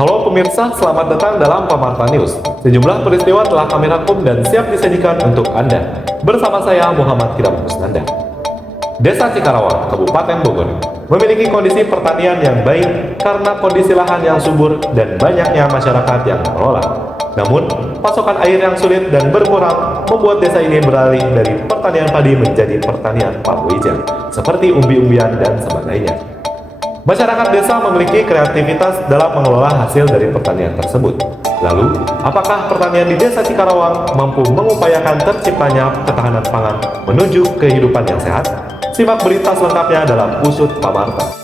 Halo pemirsa, selamat datang dalam Pamarta News. Sejumlah peristiwa telah kami rangkum dan siap disajikan untuk Anda. Bersama saya Muhammad Kiram Kusnanda. Desa Cikarawang, Kabupaten Bogor, memiliki kondisi pertanian yang baik karena kondisi lahan yang subur dan banyaknya masyarakat yang mengelola. Namun, pasokan air yang sulit dan berkurang membuat desa ini beralih dari pertanian padi menjadi pertanian palawija, seperti umbi-umbian dan sebagainya. Masyarakat desa memiliki kreativitas dalam mengelola hasil dari pertanian tersebut. Lalu, apakah pertanian di Desa Cikarawang mampu mengupayakan terciptanya ketahanan pangan menuju kehidupan yang sehat? Simak berita selengkapnya dalam Usut Pamarta.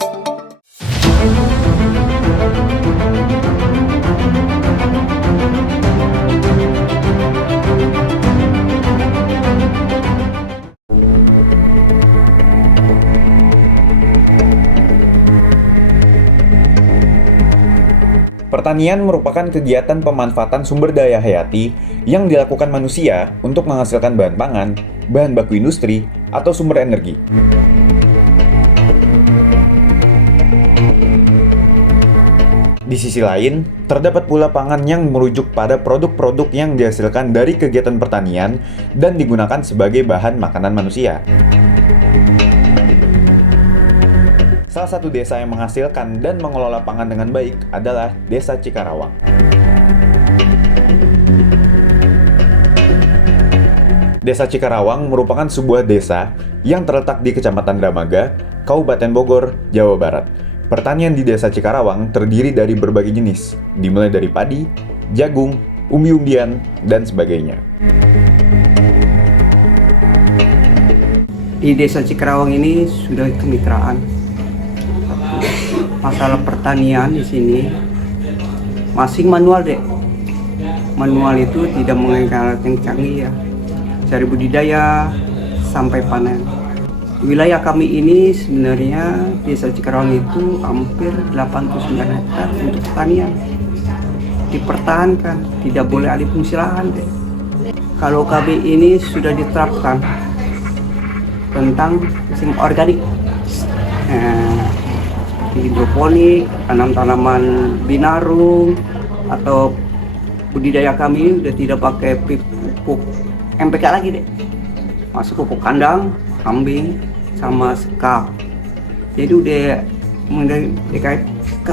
Pertanian merupakan kegiatan pemanfaatan sumber daya hayati yang dilakukan manusia untuk menghasilkan bahan pangan, bahan baku industri, atau sumber energi. Di sisi lain, terdapat pula pangan yang merujuk pada produk-produk yang dihasilkan dari kegiatan pertanian dan digunakan sebagai bahan makanan manusia. Salah satu desa yang menghasilkan dan mengelola pangan dengan baik adalah Desa Cikarawang. Desa Cikarawang merupakan sebuah desa yang terletak di Kecamatan Dramaga, Kabupaten Bogor, Jawa Barat. Pertanian di Desa Cikarawang terdiri dari berbagai jenis, dimulai dari padi, jagung, umbi-umbian, dan sebagainya. Di Desa Cikarawang ini sudah kemitraan. Masalah pertanian di sini masih manual deh. Manual itu tidak menggunakan alat yang canggih ya. Dari budidaya sampai panen. Wilayah kami ini sebenarnya Desa Cikarawang itu hampir 89 hektar untuk pertanian. Dipertahankan, tidak boleh alih fungsi lahan deh. Kalau kami ini sudah diterapkan tentang sistem organik. Hidroponik, tanam tanaman binarung, atau budidaya kami udah tidak pakai pupuk MPK lagi deh, masuk pupuk kandang, kambing, sama sekap. Jadi udah mendekat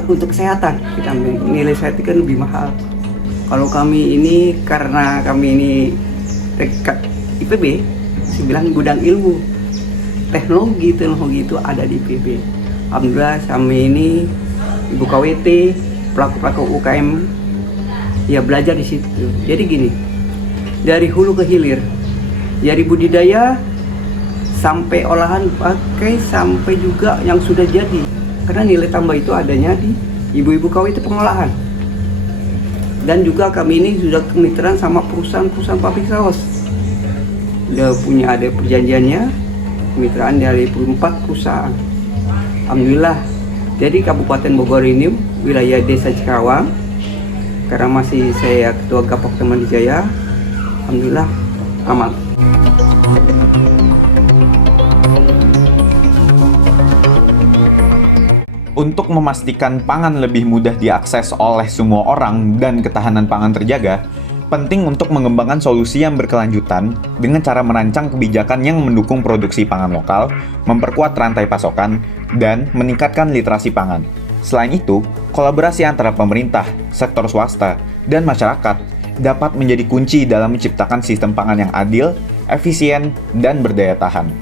untuk kesehatan, kita nilai sehatnya kan lebih mahal. Kalau kami ini karena kami ini dekat IPB, saya bilang gudang ilmu, teknologi itu ada di IPB. Alhamdulillah kami ini ibu KWT, pelaku-pelaku UKM ya belajar di situ. Jadi gini, dari hulu ke hilir, dari budidaya sampai olahan pakai sampai juga yang sudah jadi. Karena nilai tambah itu adanya di ibu-ibu KWT pengolahan. Dan juga kami ini sudah kemitraan sama perusahaan-perusahaan pabrik saus. Udah punya ada perjanjiannya, kemitraan dari 4 perusahaan. Alhamdulillah, jadi Kabupaten Bogor ini wilayah Desa Cikarawang, karena masih saya Ketua Gapok Teman Jaya, alhamdulillah aman. Untuk memastikan pangan lebih mudah diakses oleh semua orang dan ketahanan pangan terjaga, penting untuk mengembangkan solusi yang berkelanjutan dengan cara merancang kebijakan yang mendukung produksi pangan lokal, memperkuat rantai pasokan, dan meningkatkan literasi pangan. Selain itu, kolaborasi antara pemerintah, sektor swasta, dan masyarakat dapat menjadi kunci dalam menciptakan sistem pangan yang adil, efisien, dan berdaya tahan.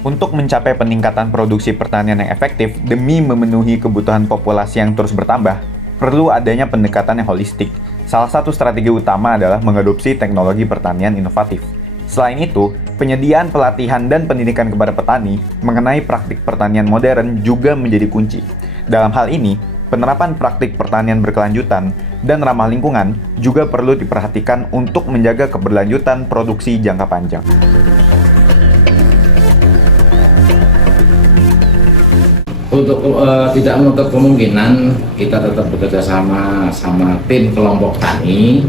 Untuk mencapai peningkatan produksi pertanian yang efektif demi memenuhi kebutuhan populasi yang terus bertambah, perlu adanya pendekatan yang holistik. Salah satu strategi utama adalah mengadopsi teknologi pertanian inovatif. Selain itu, penyediaan pelatihan dan pendidikan kepada petani mengenai praktik pertanian modern juga menjadi kunci. Dalam hal ini, penerapan praktik pertanian berkelanjutan dan ramah lingkungan juga perlu diperhatikan untuk menjaga keberlanjutan produksi jangka panjang. Untuk tidak menutup kemungkinan kita tetap bekerja sama tim kelompok tani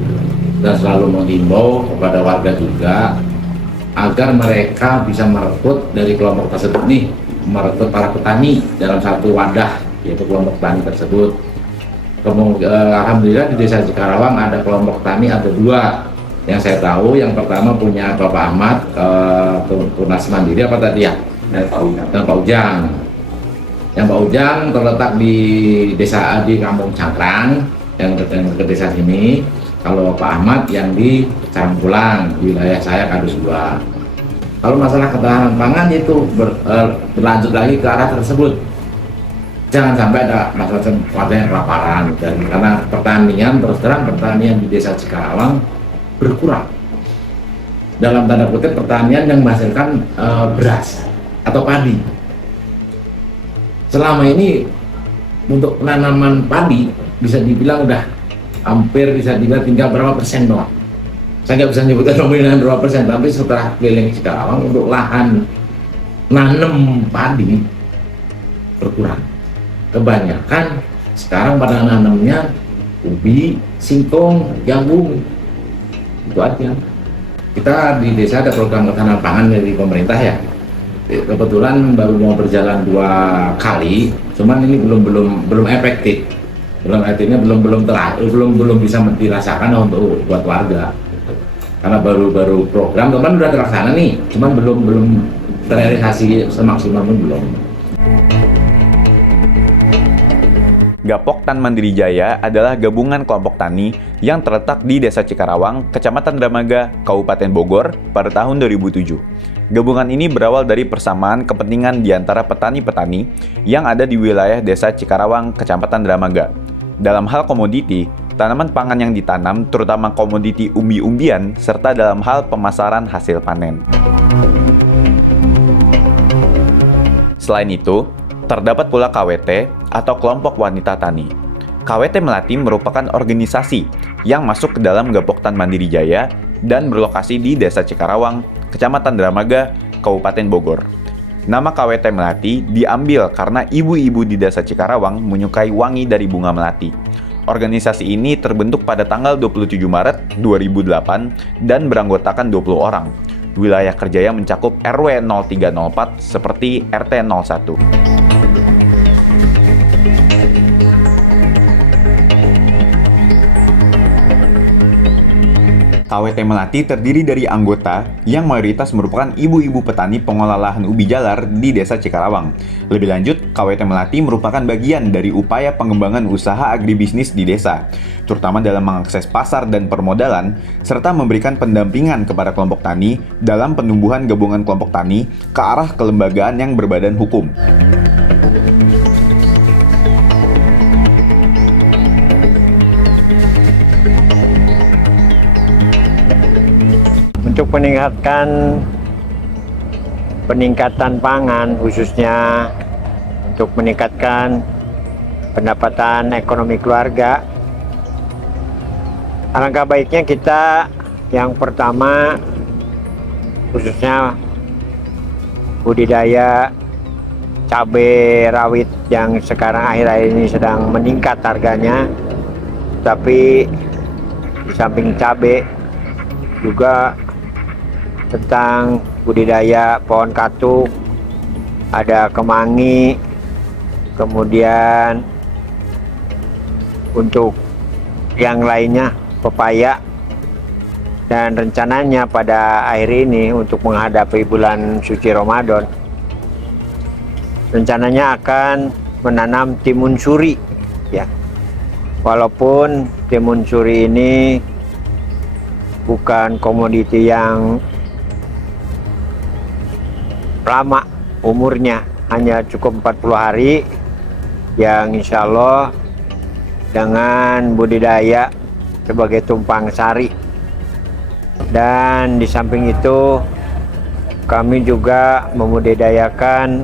dan selalu menghimbau kepada warga juga agar mereka bisa merebut dari kelompok tersebut nih merekrut para petani dalam satu wadah, yaitu kelompok tani tersebut. Alhamdulillah di Desa Cikarawang ada kelompok tani, ada 2 yang saya tahu. Yang pertama punya Bapak Ahmad, Tunas Mandiri apa tadi ya, dan Pak Ujang. Yang Pak Ujang terletak di desa di Kampung Cangkrang, yang ke desa sini. Kalau Pak Ahmad yang di Cangkulang, wilayah saya Kadus 2. Kalau masalah ketahanan pangan itu berlanjut lagi ke arah tersebut. Jangan sampai ada masalah kelaparan, dan karena pertanian, terus terang pertanian di Desa Cikarawang berkurang. Dalam tanda kutip pertanian yang menghasilkan beras atau padi. Selama ini untuk penanaman padi bisa dibilang udah hampir bisa dibilang tinggal berapa persen doang. Saya nggak bisa nyebutkan nominal berapa persen, tapi setelah keliling Cikarawang untuk lahan nanam padi berkurang. Kebanyakan sekarang pada nanamnya ubi, singkong, jagung, itu aja. Kita di desa ada program ketahanan pangan dari pemerintah ya. Kebetulan baru mau berjalan 2 kali, cuman ini belum efektif. Efektifnya belum bisa dirasakan untuk buat warga. Karena baru program, teman udah terlaksana nih, cuman belum terrealisasi semaksimal pun belum. Gapoktan Mandiri Jaya adalah gabungan kelompok tani yang terletak di Desa Cikarawang, Kecamatan Dramaga, Kabupaten Bogor pada tahun 2007. Gabungan ini berawal dari persamaan kepentingan di antara petani-petani yang ada di wilayah Desa Cikarawang, Kecamatan Dramaga. Dalam hal komoditi, tanaman pangan yang ditanam terutama komoditi umbi-umbian serta dalam hal pemasaran hasil panen. Selain itu, terdapat pula KWT atau Kelompok Wanita Tani. KWT Melati merupakan organisasi yang masuk ke dalam Gapoktan Mandiri Jaya dan berlokasi di Desa Cikarawang, Kecamatan Dramaga, Kabupaten Bogor. Nama KWT Melati diambil karena ibu-ibu di Desa Cikarawang menyukai wangi dari bunga melati. Organisasi ini terbentuk pada tanggal 27 Maret 2008 dan beranggotakan 20 orang. Wilayah kerjanya mencakup RW 0304 seperti RT 01. KWT Melati terdiri dari anggota yang mayoritas merupakan ibu-ibu petani pengolah lahan ubi jalar di Desa Cikarawang. Lebih lanjut, KWT Melati merupakan bagian dari upaya pengembangan usaha agribisnis di desa, terutama dalam mengakses pasar dan permodalan, serta memberikan pendampingan kepada kelompok tani dalam penumbuhan gabungan kelompok tani ke arah kelembagaan yang berbadan hukum. Untuk peningkatan pangan, khususnya untuk meningkatkan pendapatan ekonomi keluarga, alangkah baiknya kita yang pertama khususnya budidaya cabai rawit yang sekarang akhir-akhir ini sedang meningkat harganya. Tapi di samping cabai juga tentang budidaya pohon katuk, ada kemangi, kemudian untuk yang lainnya pepaya, dan rencananya pada akhir ini untuk menghadapi bulan suci Ramadan rencananya akan menanam timun suri ya. Walaupun timun suri ini bukan komoditi yang lama umurnya, hanya cukup 40 hari, yang insya Allah dengan budidaya sebagai tumpang sari. Dan di samping itu kami juga membudidayakan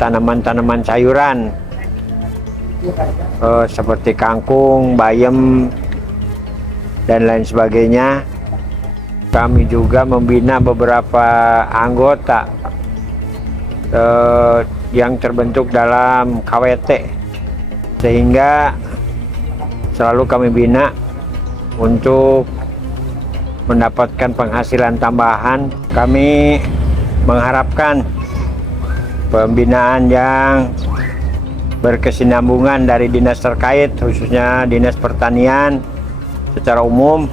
tanaman-tanaman sayuran seperti kangkung, bayam, dan lain sebagainya. Kami juga membina beberapa anggota yang terbentuk dalam KWT, sehingga selalu kami bina untuk mendapatkan penghasilan tambahan. Kami mengharapkan pembinaan yang berkesinambungan dari dinas terkait, khususnya Dinas Pertanian secara umum,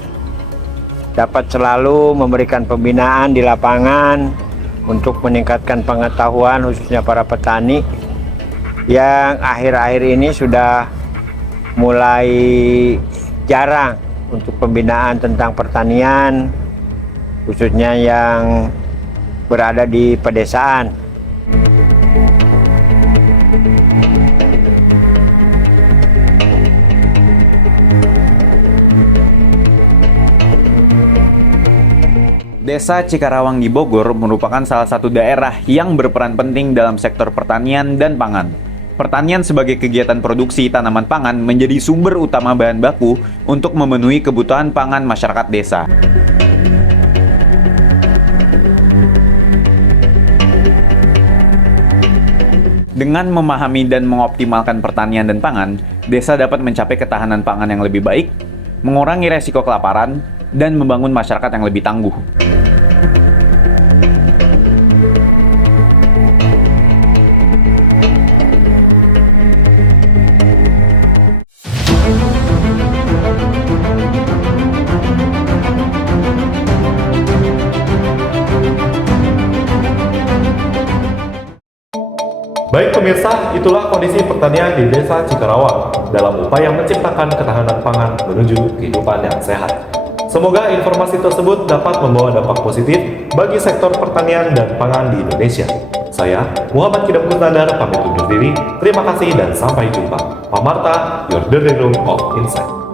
dapat selalu memberikan pembinaan di lapangan untuk meningkatkan pengetahuan khususnya para petani yang akhir-akhir ini sudah mulai jarang untuk pembinaan tentang pertanian, khususnya yang berada di pedesaan. Desa Cikarawang di Bogor merupakan salah satu daerah yang berperan penting dalam sektor pertanian dan pangan. Pertanian sebagai kegiatan produksi tanaman pangan menjadi sumber utama bahan baku untuk memenuhi kebutuhan pangan masyarakat desa. Dengan memahami dan mengoptimalkan pertanian dan pangan, desa dapat mencapai ketahanan pangan yang lebih baik, mengurangi resiko kelaparan, dan membangun masyarakat yang lebih tangguh. Baik pemirsa, itulah kondisi pertanian di Desa Cikarawang dalam upaya menciptakan ketahanan pangan menuju kehidupan yang sehat. Semoga informasi tersebut dapat membawa dampak positif bagi sektor pertanian dan pangan di Indonesia. Saya, Muhammad Kidam Kusnandar, pamit undur diri. Terima kasih dan sampai jumpa. Pamarta, your the room of insight.